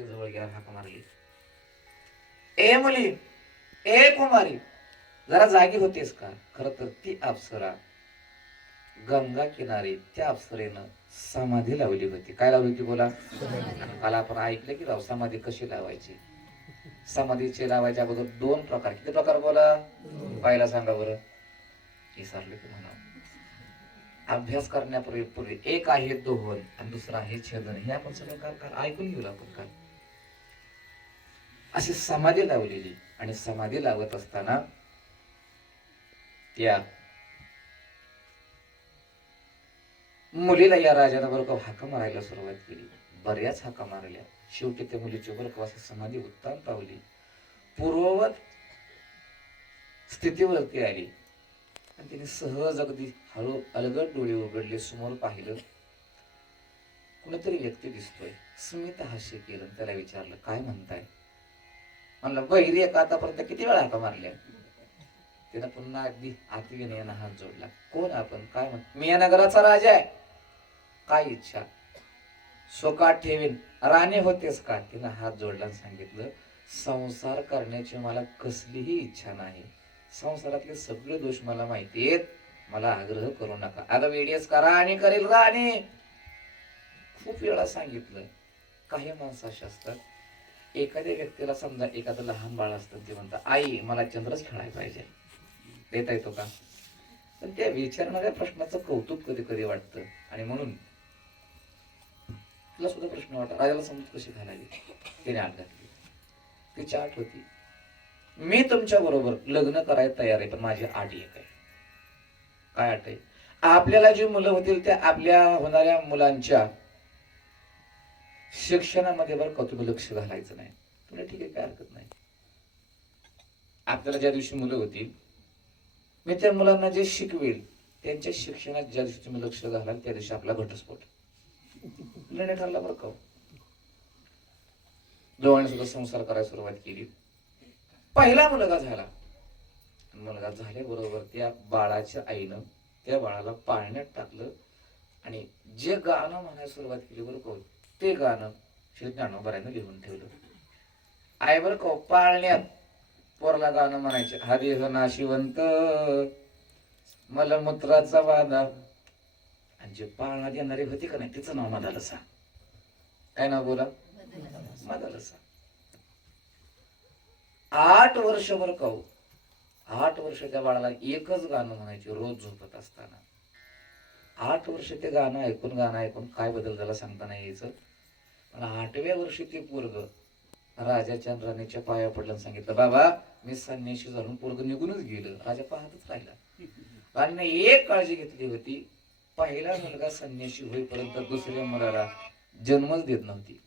जवळ गेला हाक मारली, ए मुली, ए कुमारी, जरा जागी होतेस का? खर तर ती अप्सरा गंगा किनारी त्या अप्सरेनं समाधी लावली होती. काय लावली होती बोला? काल आपण ऐकलं की राव समाधी कशी लावायची. समाधीचे लावायच्या अगोदर दोन प्रकार. किती प्रकार बोला? पाहिला सांगा बरं. विसरले की म्हणा. अभ्यास करण्यापूर्वी एक आहे दोहन आणि दुसरा आहे छेदन. हे आपण सगळं काल ऐकून घेऊ आपण काल. अशी समाधी लावलेली आणि समाधी लावत असताना त्या मुलीला या राजानं बरं का हाका मारायला सुरुवात केली. बऱ्याच हाका मारल्या. शेवटी त्या मुलीची बरं का अशी समाधी उत्तान पावली, पूर्ववत स्थितीवरती आली आणि तिने सहज अगदी हळू अलगद डोळे उघडले. समोर पाहिलं, कुणीतरी व्यक्ती दिसतोय. स्मित हास्य केलं, त्याला विचारलं काय म्हणताय? म्हणलं बहिरी एक आतापर्यंत किती वेळा हाका मारल्या? तिनं पुन्हा अगदी आत्मीयतेने हात जोडला. कोण आपण? काय म्हणत? मी या नगराचा राजा आहे. काय इच्छा? सोकात ठेवीन. राणी होतेस का? तिनं हात जोडला आणि सांगितलं संसार करण्याची मला कसलीही इच्छा नाही. संसारातले सगळे दोष मला माहिती आहेत. मला आग्रह करू नका. अगं वेडीस करा आणि करेल राणी. खूप वेळा सांगितलं. काही माणसं अशी असतात, एखाद्या व्यक्तीला समजा एखादं लहान बाळ असतं, ते म्हणतात आई मला चंद्रच खेळायला पाहिजे. देता येतो का? पण त्या विचारणाऱ्या प्रश्नाचं कौतुक कधी कधी वाटतं. आणि म्हणून तुला सुद्धा प्रश्न वाटला राजाला समज कशी घालावी. तिने आठ घातली. तिची आठ होती, मी तुमच्या बरोबर लग्न करायला तयार आहे, पण माझी आठ एक आहे. काय आठ आहे? आपल्याला जी मुलं होतील त्या आपल्या होणाऱ्या मुलांच्या शिक्षणामध्ये बरं का तुम्ही लक्ष घालायचं नाही. तुला ठीक आहे, काय हरकत नाही. आपल्याला ज्या दिवशी मुलं होतील, मी त्या मुलांना जे शिकवेल त्यांच्या शिक्षणात ज्या दिवशी तुम्ही लक्ष घालाल त्या दिवशी आपला घटस्फोट निर्णय ठरला बरं का. दोघांनी सुद्धा संसार करायला सुरुवात केली. पहिला मुलगा झाला. मुलगा झाल्याबरोबर त्या बाळाच्या आईनं त्या बाळाला पाळण्यात टाकलं आणि जे गाणं म्हणायला सुरुवात केली बरं का, ते गाणं श्री ज्ञानोबारायनं लिहून ठेवलं. आई बरं का पाळण्यात पोरला गाणं म्हणायचे, हा देह नाशिवंत मलमूत्राचा वादा. आणि जे पाळण्यात येणारे होते का नाही, तिचं नाव मदालसा. काय नाव बोला? मदालसा. 8 वर्ष बरं का, 8 वर्ष त्या बाळाला एकच गाणं म्हणायचे रोज झोपत असताना. 8 वर्ष ते गाणं ऐकून काय बदल झाला सांगता नाही यायचं. पण 8व्या वर्षी ते पोरग राजाच्या राणीच्या पाया पडलं आणि सांगितलं बाबा मी संन्याशी झालून पोरग निघूनच गेलं. राजा पाहतच राहिला. राणीने एक काळजी घेतली होती, पहिला मुलगा संन्याशी होईपर्यंत दुसऱ्या मुलाला जन्मच देत नव्हती.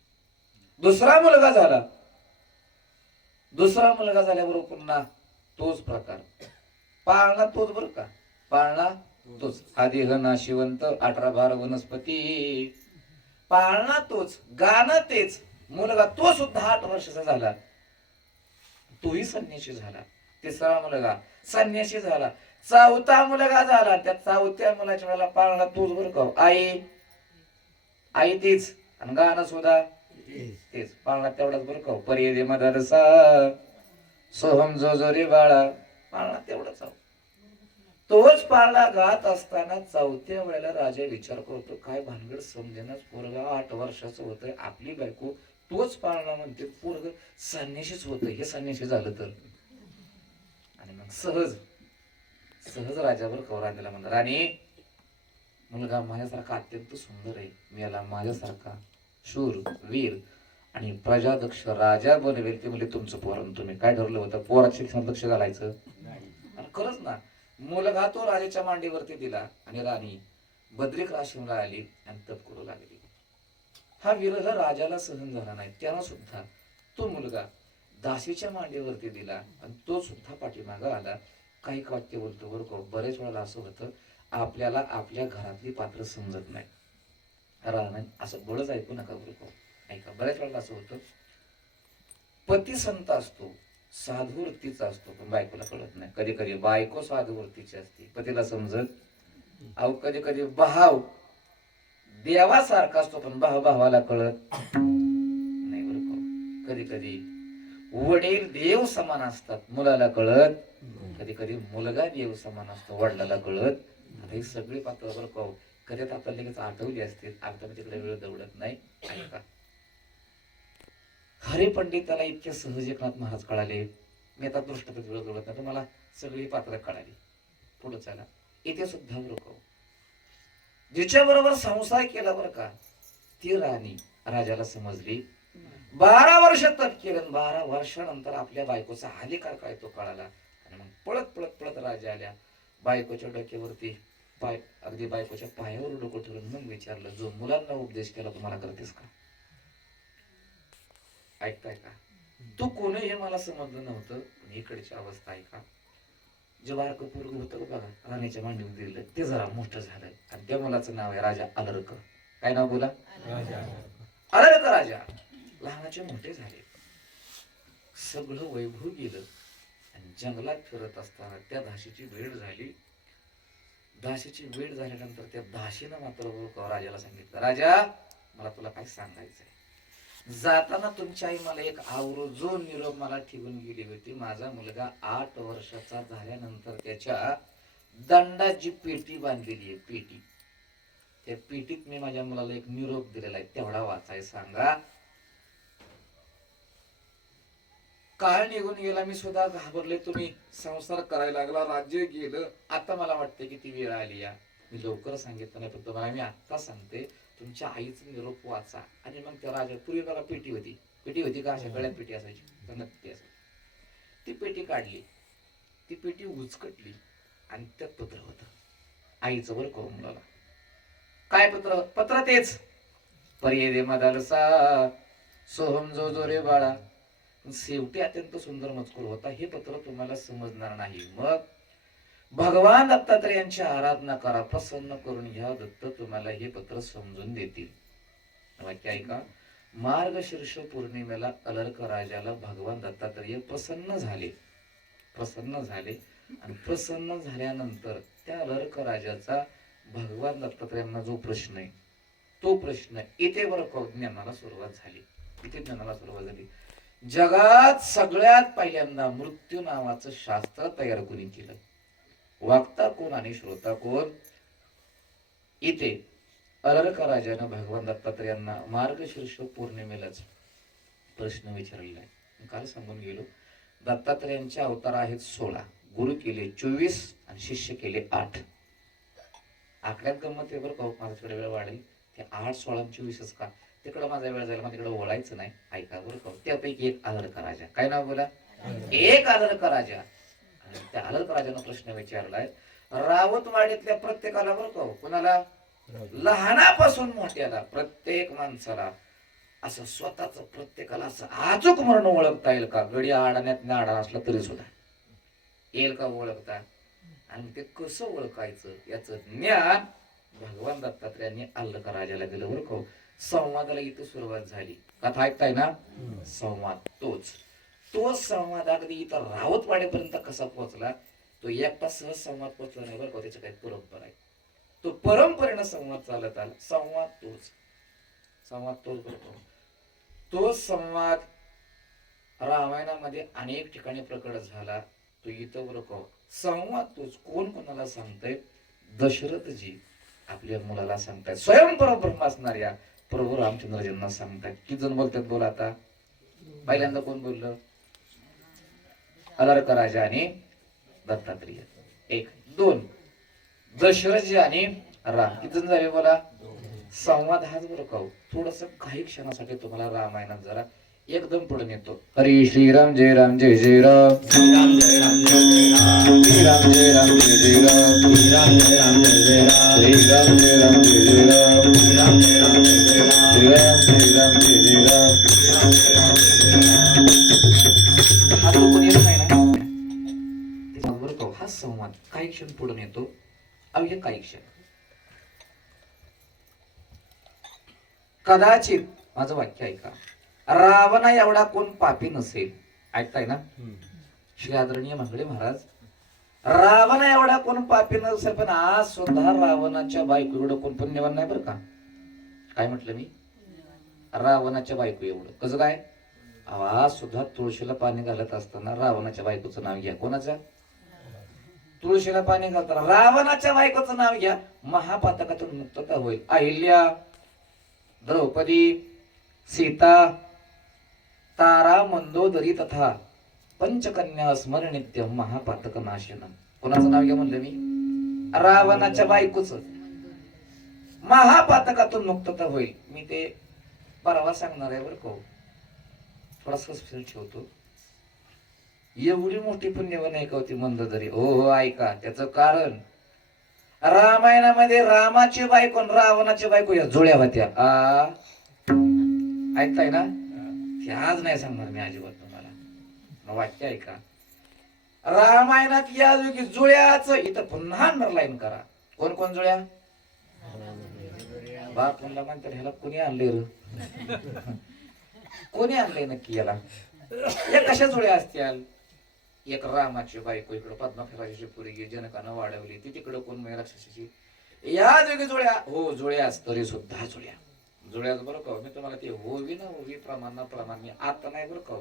दुसरा मुलगा झाला. दुसरा मुलगा झाल्याबरोबर पुन्हा तोच प्रकार. पाळणा तोच बरं का, पाळणा तोच. हा देह नाशिवंत 18 भार वनस्पती. पाळणा तोच, गाणं तेच. मुलगा तो सुद्धा 8 वर्षाचा झाला, तोही संन्याशी झाला. तिसरा मुलगा संन्याशी झाला. चौथा मुलगा झाला. त्या चौथ्या मुलाच्या वेळेला पाळणा तोच बरं का, आई आई तीच आणि गाणं सुद्धा तेच. पाळणा तेवढाच बरं का, पर्यदे मदरसा सोहम जो जो रे बाळा. पाळणा तेवढाच. तोच पाळणा गात असताना चौथ्या वेळेला राजा विचार करतो, काय भानगड समजेनाच. पोरगा 8 वर्षाचं होतंय, आपली बायको तोच पाळणा म्हणते, पोरग संन्याशीच होत. हे संन्याशी झालं तर. आणि मग सहज सहज राजावर कवरा दिला. म्हणा राणी मुलगा माझ्यासारखा अत्यंत सुंदर आहे, मी याला माझ्यासारखा शूर वीर आणि प्रजादक्ष राजा बनवेल. ते म्हणजे तुमचं पोर. तुम्ही काय ठरलं होतं? पोरात शिक्षणात लक्ष घालायचं. खरंच ना. मुलगा तो राजाच्या मांडीवरती दिला आणि राणी बद्रिक आश्रमला आली आणि तप करू लागली. हा विरह राजाला सहन झाला नाही. त्यानं सुद्धा तो मुलगा दासीच्या मांडीवरती दिला आणि तो सुद्धा पाठीमागं आला. काही वाक्य बोलतो बरं का, बरेच वेळेला असं होतं आपल्याला आपल्या घरातली पात्र समजत नाही. राहणं असं बळच ऐकू नका बरं का. ऐका, बऱ्याच वेळेला असं होतं पती संत असतो, साधू वृत्तीचा असतो, पण बायकोला कळत नाही. कधी कधी बायको साधू वृत्तीची असते, पतीला समजत. अहो कधी कधी भाव देवासारखा असतो, पण भावाला कळत नाही बरं का. कधी कधी वडील देव समान असतात मुलाला कळत, कधी कधी मुलगा देव समान असतो वडिलाला कळत. आता ही सगळी पात्र बरं कहो कधी आता लगेच आठवली असतील, आता मी तिकडे वेळ दौडत नाही. ऐका, हरे पंडिताला इतके सहज एकनाथ महाराज कळाले. मी आता दृष्टात वेळ दौडत नाही, तुम्हाला सगळी पात्र कळाली. पुढे चला, इथे सुद्धा बरं कहो जिच्या बरोबर संसार केला बरं का, ती राणी राजाला समजली. 12 वर्ष तप केलं, 12 वर्षानंतर आपल्या बायकोचा अधिकार काय तो कळाला. आणि मग पळत पळत पळत राजा आल्या, बायकोच्या डोक्यावरती पाय, अगदी बायकोच्या पायावर डोकं ठेवून मग विचारलं, जो मुलांना उपदेश केला तुम्हाला करतेस का? ऐकताय का? तू कोण हे मला समजलं नव्हतं. इकडची अवस्था ऐका, जे बारकं पोरगं होतं बघा राणीच्या मांडीवर दिलं ते जरा मोठं झालं आणि त्या मुलाचं नाव आहे राजा अलर्क. काय नाव बोला? अलर्क राजा. लहानाचे मोठे झाले, सगळं वैभव गेलं आणि जंगलात फिरत असताना त्या दासीची भेट झाली. दासीची भेट झाल्यानंतर त्या दासीनं मात्र राजाला सांगितलं, राजा मला तुला काय सांगायचंय. जाताना तुमची आई मला एक आवर्जून निरोप मला ठेवून गेली होती. माझा मुलगा 8 वर्षाचा झाल्यानंतर त्याच्या दंडाची पेटी बांधलेली आहे, पेटी. त्या पेटीत मी माझ्या मुलाला एक निरोप दिलेला आहे, तेवढा वाचाय सांगा. काळ निघून गेला, मी सुद्धा घाबरले. तुम्ही संसार करायला लागला, राज्य गेलं. आता मला वाटते की ती वेळ आली या. मी लवकर सांगितलं नाही, पण तुम्हाला मी आता सांगते, तुमच्या आईचं निरोप वाचा. आणि मग त्या राजा, पूर्वी बघा पेटी होती, पेटी होती का अशा गळ्यात पेटी असायची, पेटी असायची. ती पेटी काढली, ती पेटी उचकटली आणि त्यात पत्र होतं आईचं बरं करून मुलाला. काय पत्र? पत्र तेच, पर्ये दे मदालसा सोहम जो जो रे बाळा. शेवटी अत्यंत सुंदर मजकूर होता. हे पत्र तुम्हाला समजणार नाही. मग भगवान दत्तात्रय यांची आराधना करा, प्रसन्न करून घ्या, दत्त तुम्हाला हे पत्र समजून देतील. वाक्य ऐका, मार्गशीर्ष पौर्णिमेला अलर्क राजाला भगवान दत्तात्रय प्रसन्न झाले. प्रसन्न झाले आणि प्रसन्न झाल्यानंतर त्या अलर्क राजाचा भगवान दत्तात्रयांना जो प्रश्न आहे, तो प्रश्न इथे बरं ज्ञानाला सुरुवात झाली. इथे ज्ञानाला सुरुवात झाली. जगात सगळ्यात पहिल्यांदा मृत्यू नावाचं शास्त्र तयार कोणी केलं? वक्ता कोण आणि श्रोता कोण? इथे अलर्क राजानं भगवान दत्तात्रयांना मार्गशीर्ष पौर्णिमेलाच प्रश्न विचारलेला आहे. काल सांगून गेलो, दत्तात्रयांचे अवतार आहेत 16, गुरु केले 24 आणि शिष्य केले 8. आकड्यात गंमत बरं का, माझ्याकडे वेळ वाढेल. ते 8, 16 आणि 24च का? तिकडं माझा वेळ जायला, मला तिकडे ओळायचं नाही. ऐका बरं का, त्यापैकी एक अलर्क राजा. काय नाव बोला? एक अलर्क राजा. त्या अलर्क राजानं प्रश्न विचारलाय रावतवाडीतल्या प्रत्येकाला बरं का, कोणाला? लहानापासून मोठ्याला, प्रत्येक माणसाला असं स्वतःच प्रत्येकाला असं अचूक म्हणून ओळखता येईल का? गडी आडाण्यात नाडा असला तरी सुद्धा येईल का ओळखता? आणि ते कसं ओळखायचं याचं ज्ञान भगवान दत्तात्रयांनी अलर्क राजाला दिलं बरं का. संवादाला इथं सुरुवात झाली. कथा ऐकताय ना? संवाद तोच संवाद अगदी इथं रावतवाडीपर्यंत कसा पोहोचला, तो एकटा सहज संवाद पोहोचला नाही बरं का. त्याच्या काही परंपरा आहे, तो परंपरेनं संवाद चालत आला. संवाद तोच बरोबर. तो संवाद रामायणामध्ये अनेक ठिकाणी प्रकट झाला. तो इथं बरोबर संवाद तोच. कोण कोणाला सांगताय? दशरथजी आपल्या मुलाला सांगतायत, स्वयं परब्रह्म असणाऱ्या प्रभू रामचंद्रजींना सांगतायत. किती जण बोलतात बोला आता? पहिल्यांदा कोण बोललं? अलर्क राजा आणि दत्तात्रेय. 1, 2 दशरथजी आणि राम. किती जण झाले बोला? संवाद हाच बरं का. थोडस काही क्षणासाठी तुम्हाला रामायणात जरा एकदम पुढे नेतो. हरी श्रीराम जय राम जय जय राम, श्रीराम जय राम जय जय राम, श्रीराम जय राम जय जय राम, श्रीराम जय राम जय जय राम, श्रीराम जय राम जय जय राम, श्रीराम जय राम जय जय राम, श्रीराम जय जय राम, श्रीराम जय राम जय जय राम. हा जो पण येत नाही ना, बरं का, हा संवाद काही क्षण पुढे नेतो. अवघे काही क्षण. कदाचित माझं वाक्य ऐका, रावणा एवढा कोण पापी नसेल. ऐकताय ना श्री आदरणीय मंगळे महाराज? रावणा एवढा कोण पापी नसेल, पण आज सुद्धा रावणाच्या बायको एवढं कोण पुण्यवान नाही बरं का. काय म्हटलं मी? रावणाच्या बायको एवढं कसं काय? आज सुद्धा तुळशीला पाणी घालत असताना रावणाच्या बायकोचं नाव घ्या. कोणाचं? तुळशीला पाणी घालताना रावणाच्या बायकोचं नाव घ्या. महापातकातून मुक्तता होईल. अहिल्या, द्रौपदी, सीता, तारा, मंदोदरी तथा पंचकन्या स्मरणित्य महापातक नाशनम. कोणाचं नाव घ्या म्हणलं मी? रावणाच्या बायकोच. महापातकातून मुक्तता होईल. मी ते परवा सांगणार आहे बरं का. थोडा सस्पेन्स ठेवतो. एवढी मोठी पुण्यवान आहे का होती मंदोदरी? हो ऐका, त्याचं कारण रामायणामध्ये रामाची बायको आणि रावणाची बायको या जुळ्या होत्या. ऐकताय ना? ते आज नाही सांगणार मी अजिबात तुम्हाला. वाक्य ऐका. रामायणात या जुळ्याच इथं पुन्हा अंडरलाईन करा. कोण कोण जुळ्या? बाप म्हणला म्हणतात ह्याला कोणी आणले र? कोणी आणलंय नक्की याला? या कशा जुळ्या असतील? एक रामाची बायको इकडं पद्मफेराची पोरगी जनकानं वाढवली, ती तिकडं कोण राक्षसाची. या जोगी जुळ्या. हो जुळ्याच, तरी सुद्धा जुळ्या. जुळ्याच बरं का. मी तुम्हाला ते होवी ना होवी प्रमाण मी आता नाही बरं का.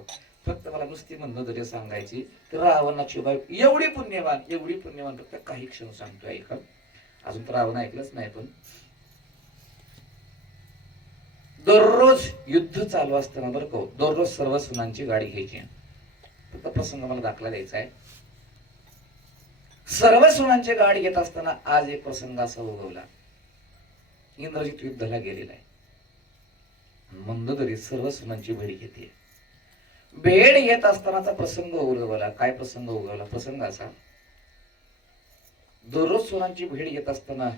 फक्त मला नुसती म्हणणं जरी सांगायची तर रावणाची बायको एवढी पुण्यवान फक्त काही क्षण सांगतोय ऐका. अजून तर रावण ऐकलंच नाही. पण दररोज युद्ध चालू असताना बरं का, दररोज सर्व सुनांची गाडी घ्यायची. फक्त प्रसंग मला दाखला द्यायचा आहे. सर्व सुनांची गाडी घेत असताना आज एक प्रसंग असा उगवला. इंद्रजित युद्धाला गेलेला आहे. मंदोदरी सर्व सुनांची भेट घेते. भेट येत असतानाचा प्रसंग उगवला. काय प्रसंग उगवला? प्रसंग असा, दररोज सुनांची भेट घेत असताना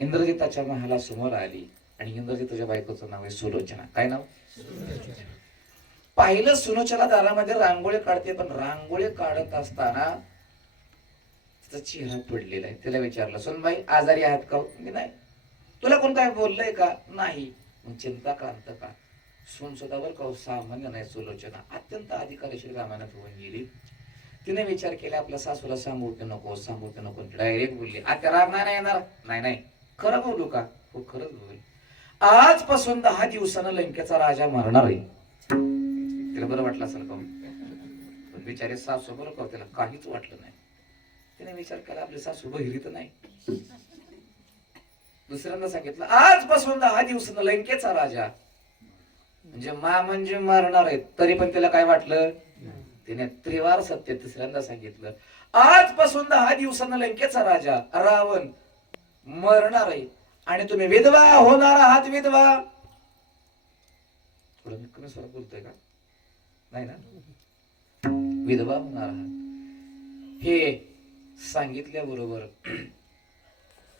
इंद्रजिताच्या महाला समोर आली आणि इंद्रजिताच्या बायकोचं नाव आहे सुलोचना. काय नाव? पाहिलं सुलोचना दारामध्ये रांगोळी काढते, पण रांगोळी काढत असताना तिचा चेहरा पडलेला आहे. तिला विचारलं, सोनबाई आजारी आहात का? नाही. तुला कोण काय बोललंय का? नाही. मग चिंता क्रांत का? सून सुद्धा बरं का सामान्य नाही. सुलोचना अत्यंत अधिकारीशीर रामायणात होऊन गेली. तिने विचार केला आपल्या सासूला सांगू की नको. डायरेक्ट बोलली, आता राम नाही येणार. नाही. खरं बोलू का? हो खरंच बोल. आजपासून 10 दिवसानं लंकेचा राजा मरणार आहे. तिला बरं वाटलं असेल का? पण बिचारे सासू बरं का, त्याला काहीच वाटलं नाही. तिने विचार केला आपली सासू बहिरी तर नाही. दुसऱ्यांदा सांगितलं आजपासून 10 दिवसानं लंकेचा राजा म्हणजे मरणार आहे. तरी पण तिला काय वाटलं? तिने त्रिवार सत्य तिसऱ्यांदा सांगितलं आजपासून 10 दिवसानं लंकेचा राजा रावण मरणार आहे आणि तुम्ही विधवा होणार आहात. विधवा. थोडं मी कमी स्वरात बोलतोय का? नाही ना? विधवा होणार आहात हे सांगितल्याबरोबर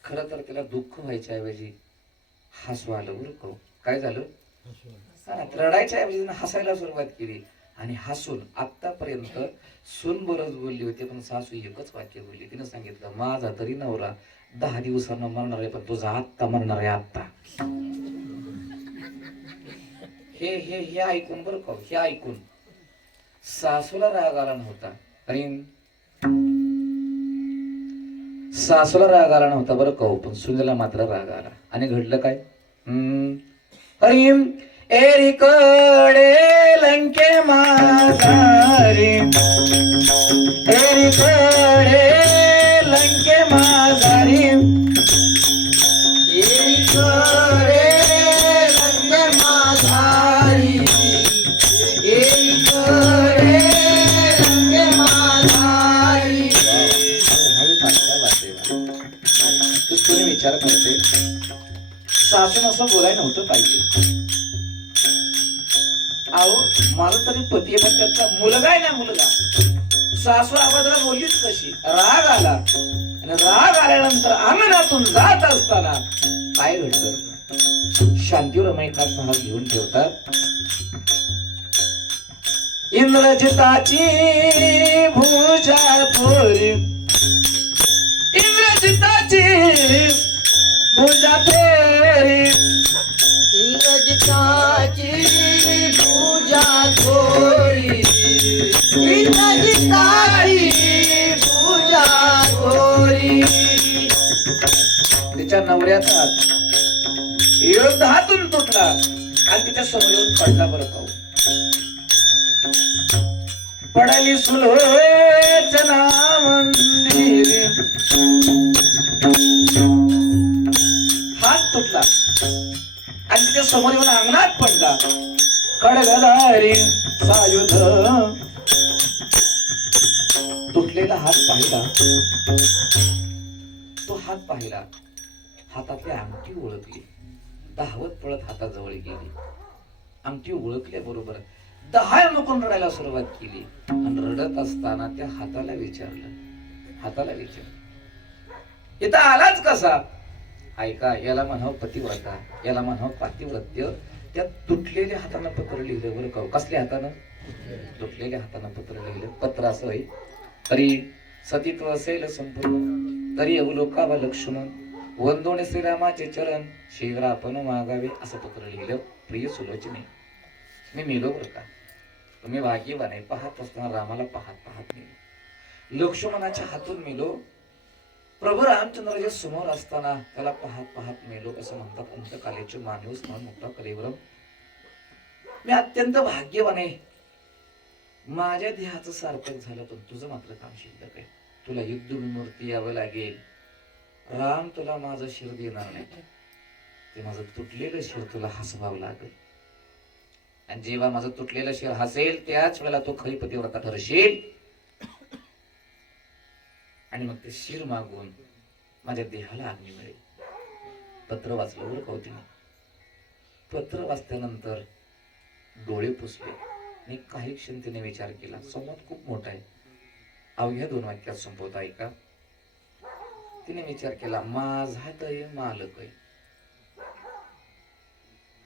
खरं तर त्याला दुःख व्हायच्या ऐवजी हसू आलं बरं का. काय झालं? रडायच्या ऐवजी हसायला सुरुवात केली. आणि हसून आतापर्यंत सून बरंच बोलली होती, पण सासू एकच वाक्य बोलली. तिने सांगितलं माझा तरी नवरा 10 दिवसांना मरणार आहे, पण तुझा आत्ता मरणार आहे आत्ता. हे ऐकून बरं का, हे ऐकून सासूला राग आला नव्हता. सासूला राग आला नव्हता बरं का, पण सुनेला मात्र राग आला. आणि घडलं काय? हरीम एरिकडे लंके माझारी, एरिकडे लंके माझारी, एरिकडे लंके माझारी, एरिकडे लंके माझारी. तुम्ही विचार करते सासून असं बोलायला नव्हतं पाहिजे. अहो मला तरी पती आहे, पण त्याचा मुलगा आहे ना, मुलगा. सासू आबादला बोललीच कशी? राग आला. आणि राग आल्यानंतर अंगणातून जात असताना काय घडतं? शांतीवर रमैकांत महाराज घेऊन ठेवतात. इंद्रजिताची भुजा थोरी, इंद्रजिताची भुजा थोरी, इंद्रजिताची भुजा थोरी, इंद्रजिताची भुजा थोरी. तिच्या नवऱ्याचा युद्धातून तुटला आणि तिच्या समोर येऊन पडला बरं का. पडली सुलोचना मंदिरी. हात तुटला आणि तिच्या समोर येऊन अंगणात पडला. खडगधारी सायुध. तुटलेला हात पाहिला. तो हात पाहिला. हातातली अंगठी ओळखली. धावत पळत हाताजवळ गेली. अंगठी ओळखल्याबरोबर दहाय नको रडायला सुरुवात केली. आणि रडत असताना त्या हाताला विचारलं, इथं आलाच कसा? ऐका, याला म्हणावं पतिव्रता, याला म्हणावं पातिव्रत्य. त्या तुटलेल्या हातानं पत्र लिहिलं बरं का. कसल्या हातानं? तुटलेल्या हातानं पत्र लिहिलं. पत्र असं आहे, तरी सतीत्व असेल संपूर्ण, तरी अवलोकावा लक्ष्मण, वंदोने श्रीरामाचे चरण, शीघ्र आपण मागावे, असं पत्र लिहिलं. प्रिय सुलोचने, मी मेलो बरं का. तुम्ही भाग्यवान आहे. पाहत असताना रामाला पाहत मेलो. लक्ष्मणाच्या हातून मेलो. प्रभू रामचंद्राच्या समोर असताना त्याला पाहत मेलो, असं म्हणतात अंतकालेचे मानव स्नान मोठा कलेवरम. मी अत्यंत भाग्यवान आहे. माझ्या देहाचं सार्थक झालं, पण तुझं मात्र काम शिल्लक आहे. तुला युद्ध विमूर्ती यावं लागेल. राम तुला माझं शिर देणार नाही. ते माझं तुटलेलं शिर तुला हसवावं लागेल. आणि जेव्हा माझं तुटलेलं शिर हसेल, त्याच वेळेला तो खरी पतिव्रता ठरशील. आणि मग ते शिर मागून माझ्या देहाला अग्नी मिळेल. पत्र वाचलं बरं कौतिनी. पत्र वाचल्यानंतर डोळे पुसले आणि काही क्षण तिने विचार केला. संवाद खूप मोठा आहे, अवघ्या 2 वाक्यात संपवता. ऐका, तिने विचार केला, माझा तय मालक आहे.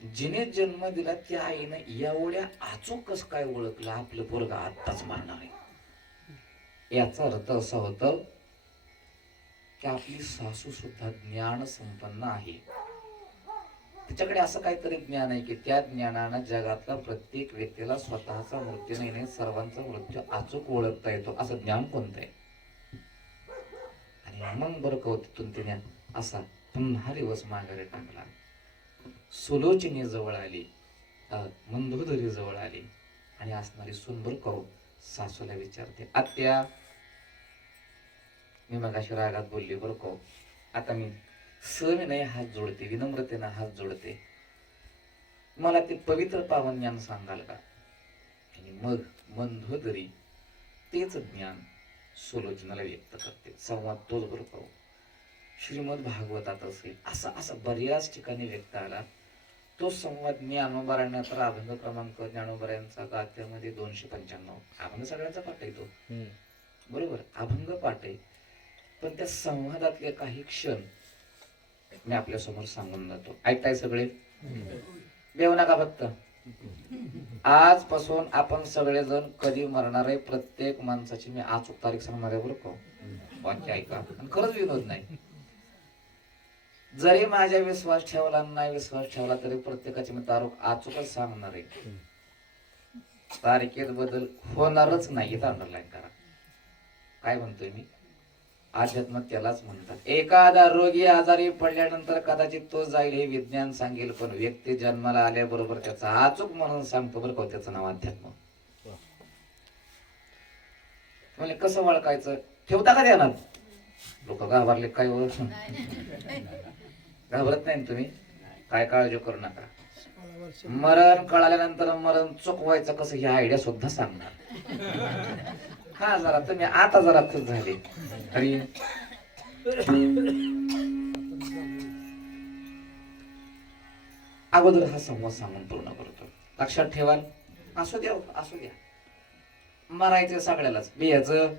जिने जन्म दिला त्या आईनं एवढ्या अचूक कस काय ओळखलं आपलं पोरगा आत्ताच मारणार आहे. याचा अर्थ असा होता की आपली सासू सुद्धा ज्ञान संपन्न आहे. तिच्याकडे असं काहीतरी ज्ञान आहे की त्या ज्ञानानं जगातला प्रत्येक व्यक्तीला स्वतःचा मृत्यू नाही, सर्वांचा मृत्यू अचूक ओळखता येतो. असं ज्ञान कोणतं आहे? आणि मग बरं कौतिकून तिने असा पुन्हा दिवस माघारी टाकला. सुलोचनी जवळ आली, मंदोदरी जवळ आली आणि असणारी सुंदर कौ सासूला विचारते, आत्या, मी मगाशी रागात बोलली बरं कौ, आता मी सविनय हात जोडते, विनम्रतेनं हात जोडते. मला ते पवित्र पावन ज्ञान सांगाल का? आणि मग मंदोदरी तेच ज्ञान सुलोचनाला व्यक्त करते. संवाद तोच बरं कौ श्रीमद भागवतात असेल, असा बऱ्याच ठिकाणी व्यक्त आला. तो संवाद ज्ञानोबा तर अभंग क्रमांक ज्ञानोबा गाथ्यामध्ये 295. अभंग सगळ्यांचा पाठ आहे तो, बरोबर, अभंग पाठ आहे. पण त्या संवादातले काही क्षण मी आपल्या समोर सांगून जातो. ऐकताय सगळे? बेव नका फक्त. आजपासून आपण सगळेजण कधी मरणार आहे प्रत्येक माणसाची मी अचूक तारीख सांगणार आहे बरं का. वाक्य ऐका, आणि खरंच विनोद नाही. जरी माझ्या विश्वास ठेवला नाही विश्वास ठेवला तरी प्रत्येकाची मी तारीख अचूकच सांगणार आहे. तारखेत बदल होणारच नाही, अंडरलाईन करा. काय म्हणतोय मी? अध्यात्म त्यालाच म्हणतात. एखादा रोगी आजारी पडल्यानंतर कदाचित तो जाईल हे विज्ञान सांगेल, पण व्यक्ती जन्माला आल्याबरोबर त्याचा अचूक म्हणून सांगतो बरं का, त्याचं नाव अध्यात्म. म्हणजे कसं ओळखायचं? ठेवता का ध्यानात? लोक घाबरले काय ओळख? घाबरत नाही तुम्ही, काय काळजी करू नका. मरण कळाल्यानंतर मरण चुकवायचं कसं ही आयडिया सुद्धा सांगणार. हा जरा तुम्ही आता जरा खुश झाले तरी अगोदर हा संवाद सांगून पूर्ण करतो. लक्षात ठेवा, असू द्या असू द्या, मरायचं सगळ्यालाच, बियाचं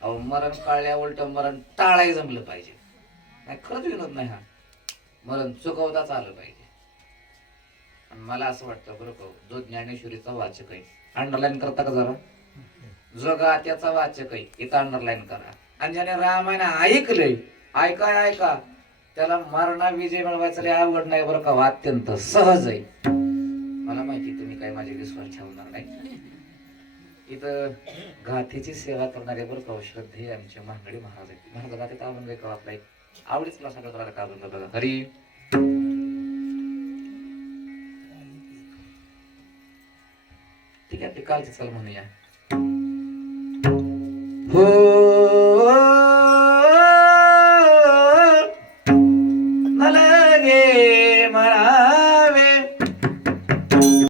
अहो मरण कळल्या उलट मरण टाळाय जमलं पाहिजे. नाही खरंच विनोद नाही हा, मरण चुकवताच आलं पाहिजे. आणि मला असं वाटतं बरं का, जो ज्ञानेश्वरीचा वाचक आहे, अंडरलाईन करता का जरा, जो गात्याचा वाचक आहे इथं अंडरलाईन करा. आणि ज्याने रामायण ऐकलंय, ऐका, त्याला मरणा विजय मिळवायचा लय अवघड नाही बरं का, अत्यंत सहज आहे. मला माहिती तुम्ही काय माझे विश्वास ठेवणार नाही. इथं गाथेची सेवा करणारे बरं का श्रद्धे आमचे महागडे महाराज आहेत. महाराज गाथेत अभंग आहे का आपला एक आवडीच तुला सांगत राहिला का अभंग बघा. हरी ठीक आहे ते कालचे चाल म्हणूया. हो